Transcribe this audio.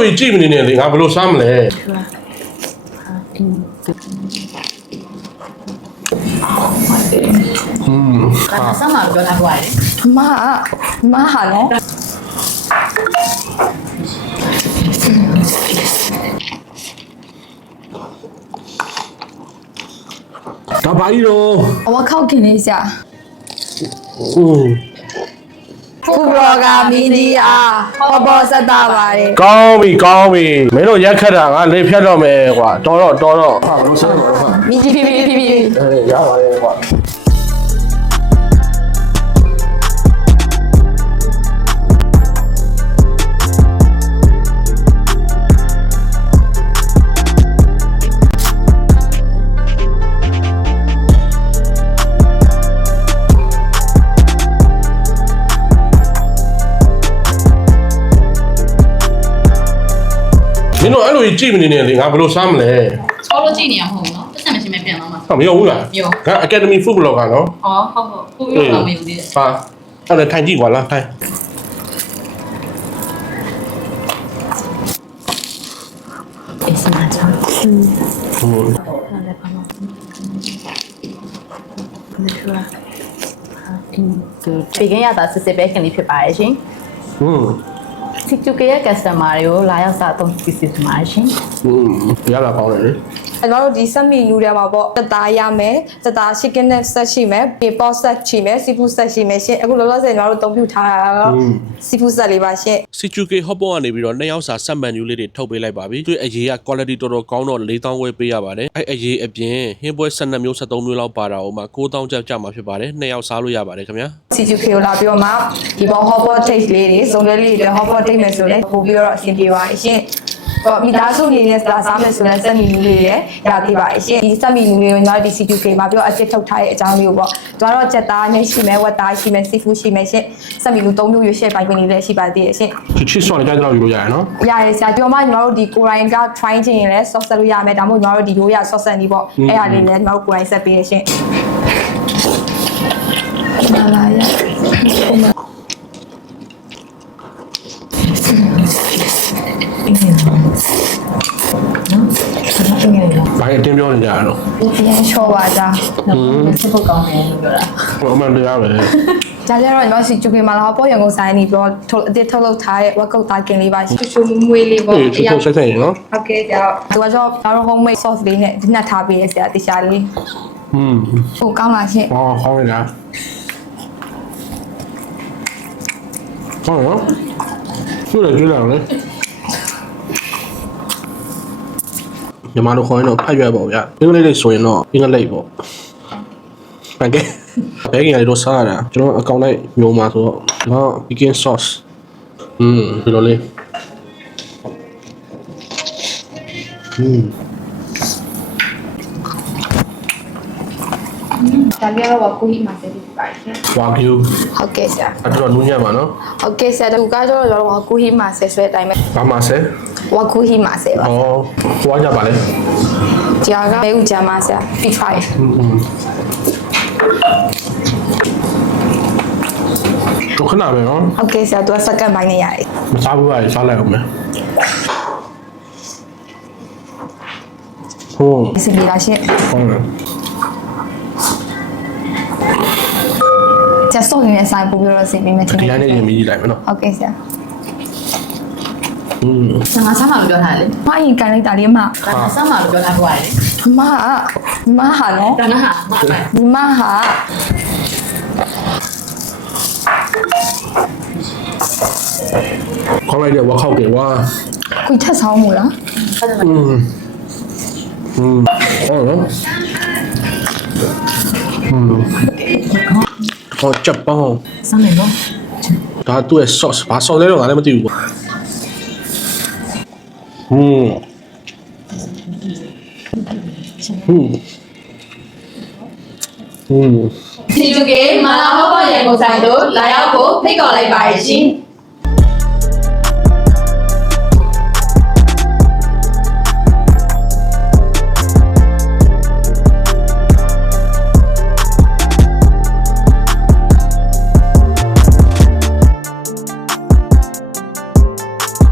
လိုကြီးကြည့်မနေနဲ့လေငါဘယ်လိုစားမလဲဒါဆမ်းမှာပြောထားကြရတယ်အမကမဟာနော်ဒါပါကြီးတော့အဝခောက်ခင်လေးဆရာอืม ဖူဘလော့ဂါမီဒီယာဟောပေါ်ဆက်တာပါတယ်ကောင်းပြီကောင်းပြီမင်းတို့ရက်ခတ်တာငါလေဖြတ်တော့မယ်ကွာတော်တော့တော်တော့ဟာဘယ်လိုစားတော့ဟာမီဒီပီပီပီပီအဲရပါတယ်ကွာ င်းတို့အဲ့လိုကြီးကြည့်မနေနဲ့လေငါဘယ်လိုစားမလဲချောလို့ကြည့်နေရမဟုတ်ဘူးနော်ပတ်စံမရှိမဲ့ပြန်သွားမှာ ဟာမရောဘူးလားမရော ငါ Academy Football ကနော်အော်ဟုတ်ဟုတ်ခုပြောတော့မယူသေးတယ်ဟာအဲ့ဒါထိုင်ကြည့်ကွာလားထိုင်အေးစမှာချောဟိုပေကင်းရတာစစ်စစ်ပဲခင်လေးဖြစ်ပါရဲ့ရှင် ဟွန်း စီတူကရဲ့ customer တွေကိုလာရောက်စားသုံးစီစစ်မှာရှင်ဟွန်းရလာကောင်းတယ်လေ ကျွန်တော်တို့ဒီဆက်မီလူတွေမှာပေါ့တသားရမယ်တသား chicken နဲ့ set ရှိမယ် pepper set ရှိမယ် seafood set ရှိမယ်ရှင်အခုလောလောဆယ်ကျွန်တော်တို့အသုံးပြုထားတာကတော့ seafood set လေးပါရှင် CQK hot pot ကနေပြီးတော့နှစ်ယောက်စာဆက်မန်ယူလေးတွေထုတ်ပေးလိုက်ပါပြီသူအရေးက quality တော်တော်ကောင်းတော့4000ဝယ်ပေးရပါတယ်အဲ့အရေးအပြင်ဟင်းပွဲ12မျိုး73မျိုးလောက်ပါတာဟိုမှာ9000ကျပ်ကျမှာဖြစ်ပါတယ်နှစ်ယောက်စားလို့ရပါတယ်ခင်ဗျာ CGK ကိုလာပြီးတော့မှဒီပေါ် hot pot taste လေးတွေစုံလေးလေးတွေ hot pot taste မယ်ဆိုရင်ပို့ပြီးတော့အဆင်ပြေပါရှင်ဟော မိသားစုနေနဲ့စားစားမယ်ဆိုရင်စက်မီလူလေးတွေရသေးပါရှင်ဒီစက်မီလူလေးကိုညီမတို့ဒီ CGK မှာပြီးတော့အစ်စ်ထုတ်ထားတဲ့အကြောင်းလေးကိုပေါ့သူကတော့ချက်သားနဲ့ရှိမယ်ဝက်သားရှိမယ် seafood ရှိမယ်ရှင်စက်မီလူ၃မျိုးရွေးရှယ်ပိုင်ပင်လေးလည်းရှိပါသေးတယ်ရှင်ချစ်ချစ်စော်နေကြတော့ယူလို့ရတယ်နော်ရတယ်ဆရာပြောမှညီမတို့ဒီကိုရိုင်းက try ချင်ရင်လည်း sauce ဆက်လို့ရမယ်ဒါမှမဟုတ်ညီမတို့ဒီလိုရ sauce ဆက်နေပေါ့အဲ့ဒါလေးလည်းညီမတို့ကိုရိုင်းဆက်ပေးရရှင်လာလာရ ဘာအတင်းပြောနေကြရတော့ပြန်ချောပါကြစစ်ဖို့ကောင်းတယ်လို့ပြောတာဟိုအမှန်တရားပဲကြာကြတော့ညီမစီကျူကီမာလာပေါ့ရန်ကုန်ဆိုင်နေပြောထုတ်အစ်ထုတ်လုပ်ထားတဲ့ဝက်ကုတ်သားကင်လေးပါရှူရှူမွေးလေးပေါ့အေးချစ်ချစ်ဆက်ဆက်ရနော်ဟုတ်ကဲ့ကြာသူကကြောကျွန်တော် homemade sauce လေးနဲ့နှက်ထားပေးရဆရာတခြားလေးဟွန်းဟိုကောင်းလာရှင်ဟောခေါင်းရတာဟောနော်သူ့လည်းကြည့်လိုက်အော င်လေညီမတို့ခေါင်းရင်တော့ဖတ်ရွက်ပေါ့ဗျာအင်္ဂလိပ်လေးဆိုရင်တော့အင်္ဂလိပ်ပေါ့ဟုတ်ကဲ့ဘယ်ကင်ရတော့စားရတာကျွန်တော်အကောင့်လိုက်မျိုးမှာဆိုတော့တော့ begin sauce อืมဒီလိုလေးอืม ဒါပြတော့ဝကူဟီမှာဆက်ပြီးပါရှင် ဝါကျူ ဟုတ်ကဲ့ဆရာ အဲ့တော့နူးညံ့ပါနော် ဟုတ်ကဲ့ဆရာသူကကြောတော့ဝကူဟီမှာဆက်ဆွဲတိုင်းပဲ ဘာမှဆဲ ဝကူဟီမှာဆက်ပါဩဟွာကြပါလေကြာကဘဲဦးကြာမှာဆရာပြီး try อืมတော့ခဏပဲနော်ဟုတ်ကဲ့ဆရာသူကစက္ကန့်ပိုင်းနဲ့ရတယ်မစားဘူးပါစားလိုက်အောင်မယ်ဟိုအဆင်ပြေလားရှင်ဟုတ်တယ်ကျဆော့နေတဲ့ဆိုင်ပို့ပြီးတော့အဆင်ပြေမယ်ထင်ဒီတယ်တိုင်းနဲ့ရင်မြည်လိုက်မယ်နော်ဟုတ်ကဲ့ဆရာ อืม ဆမ်းမှာဆမ်းမှာပြောထားတယ် မအရင်ကန်လိုက်တာလေးမ ဒါဆမ်းမှာပြောထားကြရတယ် မမဟာနော် ဒါနဟာမဟုတ် ဒီမဟာ ခေါင်းလိုက်တဲ့ဝါခောက်တယ်ဝါ ကိုထက်ဆောင်မို့လား อืมอืมဟုတ်နော်อืมဟောချက်ပေါင်း ဆမ်းမယ်နော် ဒါသူ့ရဲ့ sauce ဘာ sauce လဲတော့ငါလည်းမသိဘူးကွာ ဟွန်းဟွန်းဟွန်းစီတူကေမာလာဟောပေါ်ရန်ကုန်ဆိုင်တို့လာ